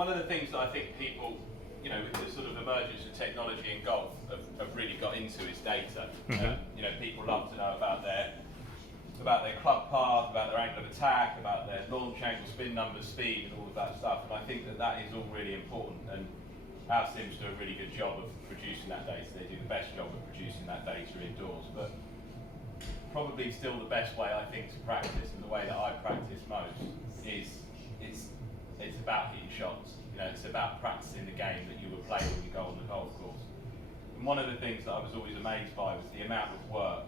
one of the things that I think people, with the sort of emergence of technology in golf, have really got into is data. People love to know about their club path, about their angle of attack, about their launch angle, spin numbers, speed, and all of that stuff. And I think that is all really important. And our sims do a really good job of producing that data. They do the best job of producing that data indoors. But probably still the best way, I think, to practice, and the way that I practice most, is it's about hitting shots. It's about practicing the game that you would play when you go on the golf course. And one of the things that I was always amazed by was the amount of work,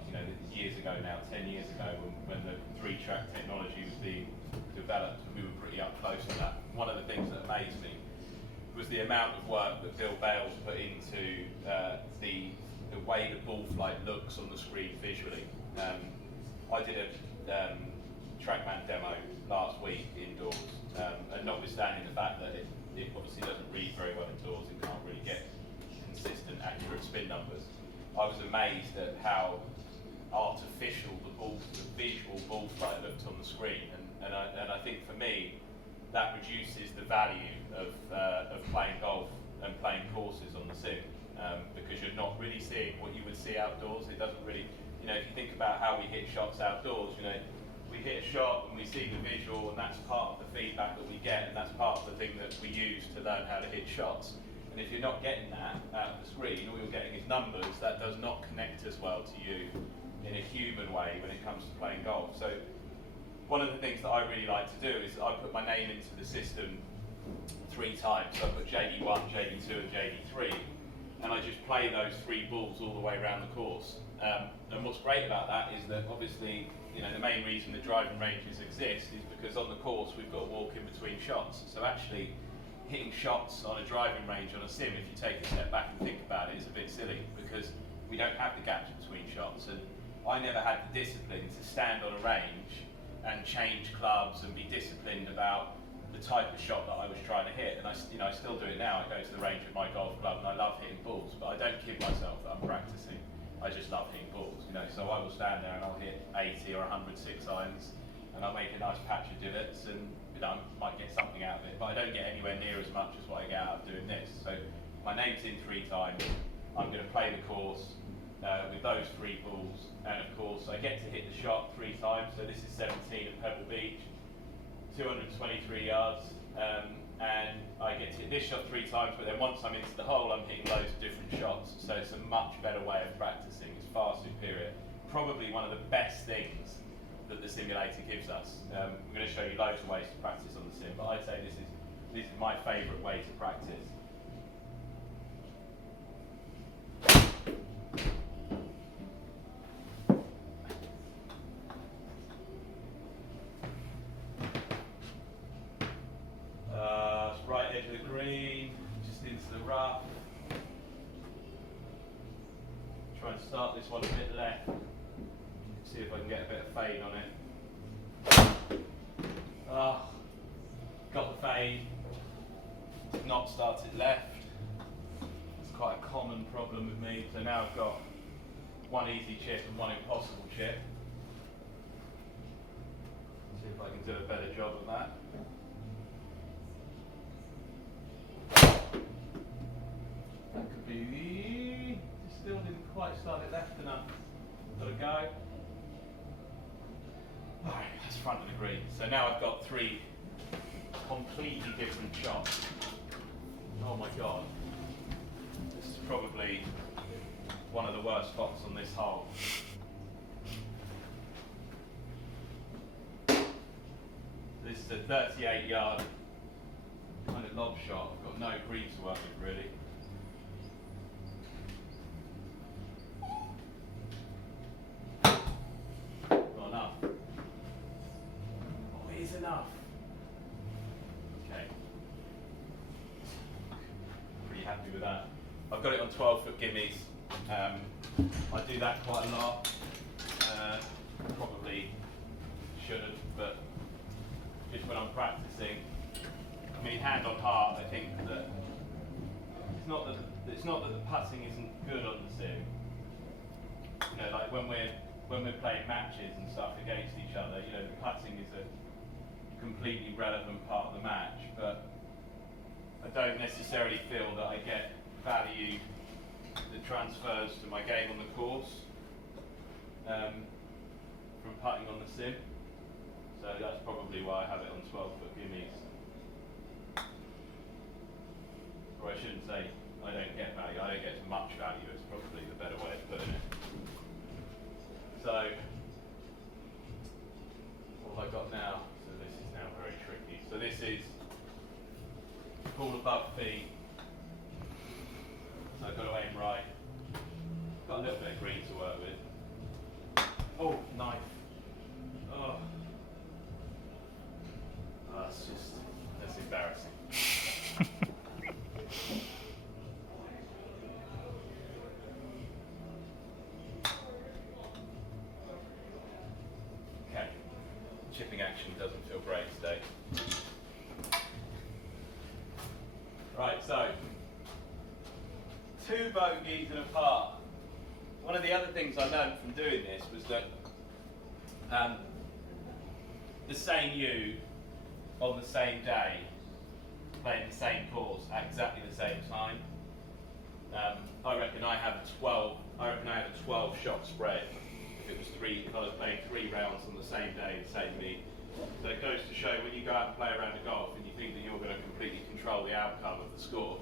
years ago now, 10 years ago, when the 3-track technology was being developed, and we were pretty up close to that. One of the things that amazed me was the amount of work that Bill Bales put into the way the ball flight looks on the screen visually. I did a TrackMan demo last week indoors, and notwithstanding the fact that it obviously doesn't read very well indoors and can't really get consistent, accurate spin numbers, I was amazed at how artificial the visual ball flight looked on the screen, and I think for me that reduces the value of playing golf and playing courses on the sim, because you're not really seeing what you would see outdoors. It doesn't really, if you think about how we hit shots outdoors, we hit a shot and we see the visual, and that's part of the feedback that we get, and that's part of the thing that we use to learn how to hit shots. And if you're not getting that out of the screen, all you're getting is numbers, that does not connect as well to you in a human way when it comes to playing golf. So one of the things that I really like to do is I put my name into the system 3 times. So I put JD1, JD2 and JD3, and I just play those 3 balls all the way around the course. And what's great about that is that obviously, the main reason that driving ranges exist is because on the course we've got to walk in between shots. So actually hitting shots on a driving range on a sim, if you take a step back and think about it, is a bit silly, because we don't have the gaps between shots. And I never had the discipline to stand on a range and change clubs and be disciplined about the type of shot that I was trying to hit. And I still do it now. I go to the range with my golf club and I love hitting balls, but I don't kid myself that I'm practicing. I just love hitting balls, So I will stand there and I'll hit 80 or 100 6-irons, and I'll make a nice patch of divots, and I might get something out of it, but I don't get anywhere near as much as what I get out of doing this. So my name's in 3 times. I'm going to play the course with those 3 balls, and of course I get to hit the shot 3 times. So this is 17 at Pebble Beach, 223 yards, and I get to hit this shot 3 times, but then once I'm into the hole, I'm hitting loads of different shots. So it's a much better way of practicing. It's far superior. Probably one of the best things that the simulator gives us. I'm going to show you loads of ways to practice on the sim, but I'd say this is my favourite way to practice. Right edge of the green, just into the rough. Try and start this one a bit left. See if I can get a bit of fade on it. Got the fade. Did not start it left. It's quite a common problem with me. So now I've got 1 easy chip and 1 impossible chip. See if I can do a better job of that. That could be, still didn't quite start it left enough. Got to go. Alright, that's front of the green. So now I've got 3 completely different shots. Oh my god. This is probably one of the worst spots on this hole. This is a 38-yard kind of lob shot. I've got no green to work with really. Not enough. Oh, it is enough. Okay. Pretty happy with that. I've got it on 12-foot gimmies. I do that quite a lot. Probably shouldn't, but just when I'm practicing, I mean, hand on heart, I think that it's not that the putting isn't good on the sim. Like when we're playing matches and stuff against each other, the putting is a completely relevant part of the match. But I don't necessarily feel that I get value that transfers to my game on the course from putting on the sim. So that's probably why I have it on 12-foot gimmies. Or I shouldn't say I don't get value, I don't get as much value, it's probably the better way of putting it. So, what have I got now? So this is now very tricky. So this is ball above feet. So I've got to aim right. Got a little bit of green to work with. Oh, knife. Oh. Oh, that's embarrassing. Okay. Chipping action doesn't feel great today. Right, so 2 bogeys and a par. One of the other things I learned from doing this was that the same you on the same day playing the same course at exactly the same time. I reckon I have a 12 shot spread if I was playing 3 rounds on the same day, the same meet. So it goes to show when you go out and play a round of golf and you think that you're going to completely control the outcome of the score,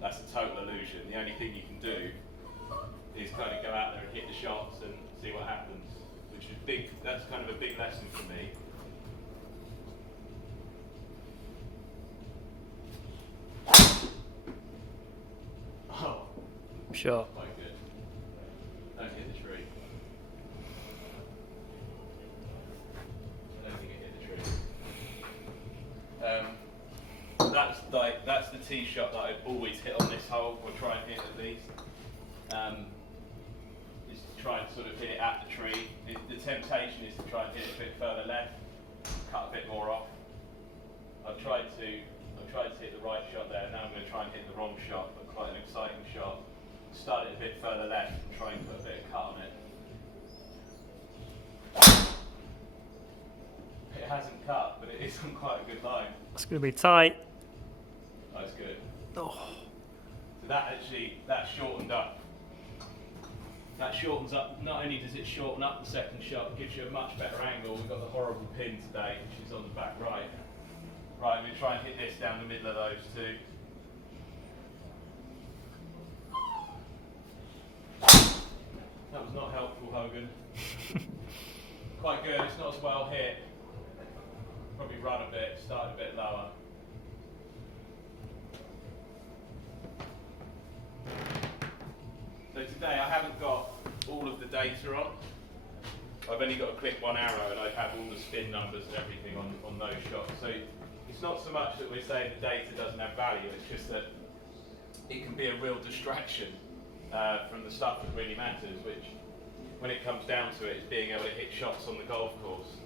that's a total illusion. The only thing you can do is kind of go out there and hit the shots and see what happens, which is big. That's kind of a big lesson for me. Oh, Sure. quite good. Don't hit the tree. I don't think it hit the tree. That's the tee shot that I always hit on this hole, or try and hit at least. Is to try and sort of hit it at the tree. The temptation is to try and hit it a bit further left, cut a bit more off. I've tried to hit the right shot there. Now I'm going to try and hit the wrong shot, but quite an exciting shot. Start it a bit further left and try and put a bit of cut on it. It hasn't cut, but it is on quite a good line. It's going to be tight. That's good. Oh. So that shortened up. That shortens up. Not only does it shorten up the second shot, it gives you a much better angle. We've got the horrible pin today, which is on the back right. Right, I'm going to try and hit this down the middle of those two. That was not helpful, Hogan. Quite good, it's not as well hit. Probably run a bit, start a bit lower. So today I haven't got all of the data on. I've only got to click one arrow and I have all the spin numbers and everything on those shots. So it's not so much that we're saying the data doesn't have value, it's just that it can be a real distraction from the stuff that really matters, which when it comes down to it is being able to hit shots on the golf course.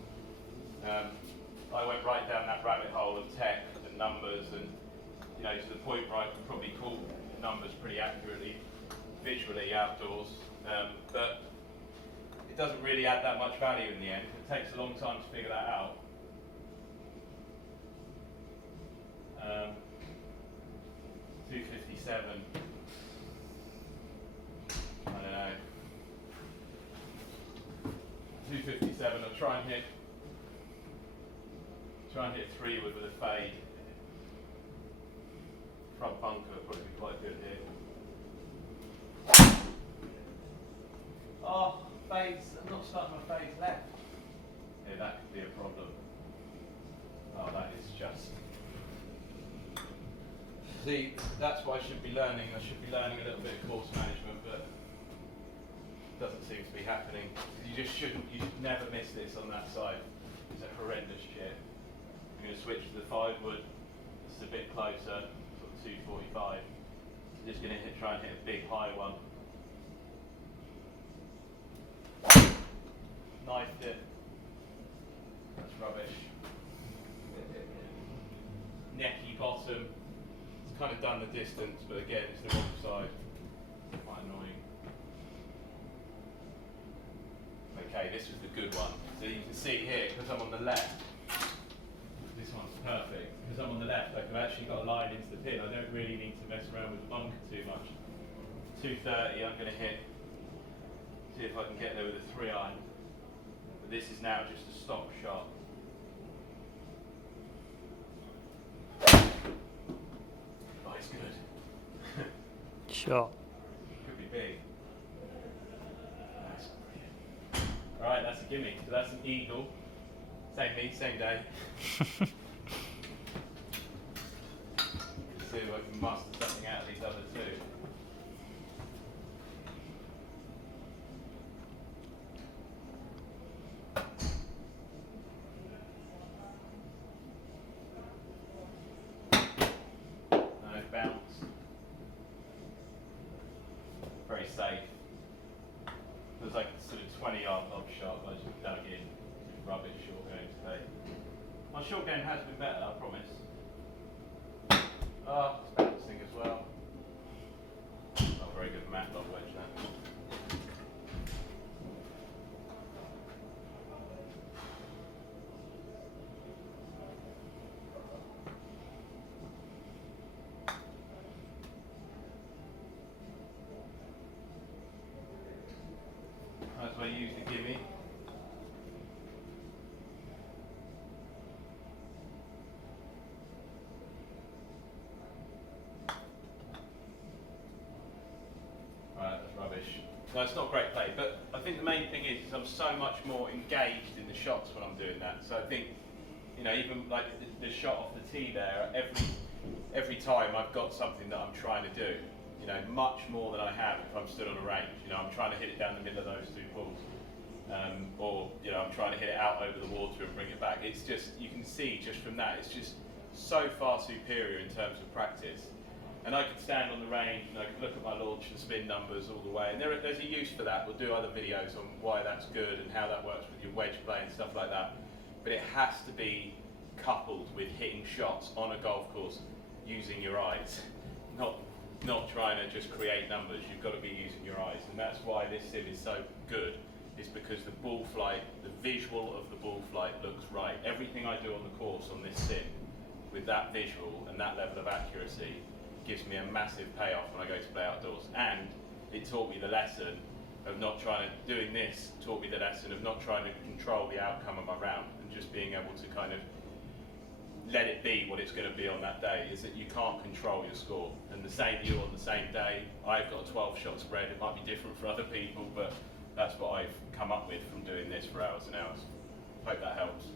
I went right down that rabbit hole of tech and numbers and to the point where I can probably call numbers pretty accurately visually outdoors, but it doesn't really add that much value in the end. It takes a long time to figure that out. 257. I don't know. 257. I'll try and hit 3 with a fade. Front bunker would probably be quite good here. Oh, fades. I'm not starting my fades left. Yeah, that could be a problem. Oh, that is just. See, that's what I should be learning. I should be learning a little bit of course management, but it doesn't seem to be happening. You should never miss this on that side. It's a horrendous chip. I'm going to switch to the 5 wood. This is a bit closer, sort of 245. Just going to try and hit a big high one. Knifed it. That's rubbish. Necky bottom. It's kind of done the distance, but again, it's the wrong side. Quite annoying. Okay, this was the good one. So you can see here, because I'm on the left, this one's perfect. because I'm on the left, I've actually got a line into the pin. I don't really need to mess around with the bunker too much. 230, I'm going to hit, see if I can get there with a 3 iron. But this is now just a stock shot. Oh, it's good. Shot. Could be big. That's brilliant. Alright, that's a gimme. So that's an eagle. Same meet, same day. See if I can muster something out of these other two. No bounce. Very safe. It was like a sort of 20-yard lob shot, but I just dug in. Rubbish short game today. My short game has been better, I promise. Oh, it's bouncing as well. Not a very good mat lob wedge that. That's why I use the gimme. Right, that's rubbish. No, it's not great play, but I think the main thing is I'm so much more engaged in the shots when I'm doing that. So I think, you know, even like the shot off the tee there, every time I've got something that I'm trying to do. You know, much more than I have if I'm stood on a range. You know, I'm trying to hit it down the middle of those two pools. Or, you know, I'm trying to hit it out over the water and bring it back. It's just, you can see just from that, it's just so far superior in terms of practice. And I could stand on the range and I could look at my launch and spin numbers all the way. And there's a use for that. We'll do other videos on why that's good and how that works with your wedge play and stuff like that. But it has to be coupled with hitting shots on a golf course using your eyes, not trying to just create numbers. You've got to be using your eyes, and that's why this sim is so good, is because the ball flight, the visual of the ball flight looks right. Everything I do on the course on this sim, with that visual and that level of accuracy, gives me a massive payoff when I go to play outdoors. And it taught me the lesson of not trying to, doing this taught me the lesson of not trying to control the outcome of my round, and just being able to kind of let it be what it's going to be on that day. Is that you can't control your score. And the same you on the same day, I've got a 12 shot spread. It might be different for other people, but that's what I've come up with from doing this for hours and hours. Hope that helps.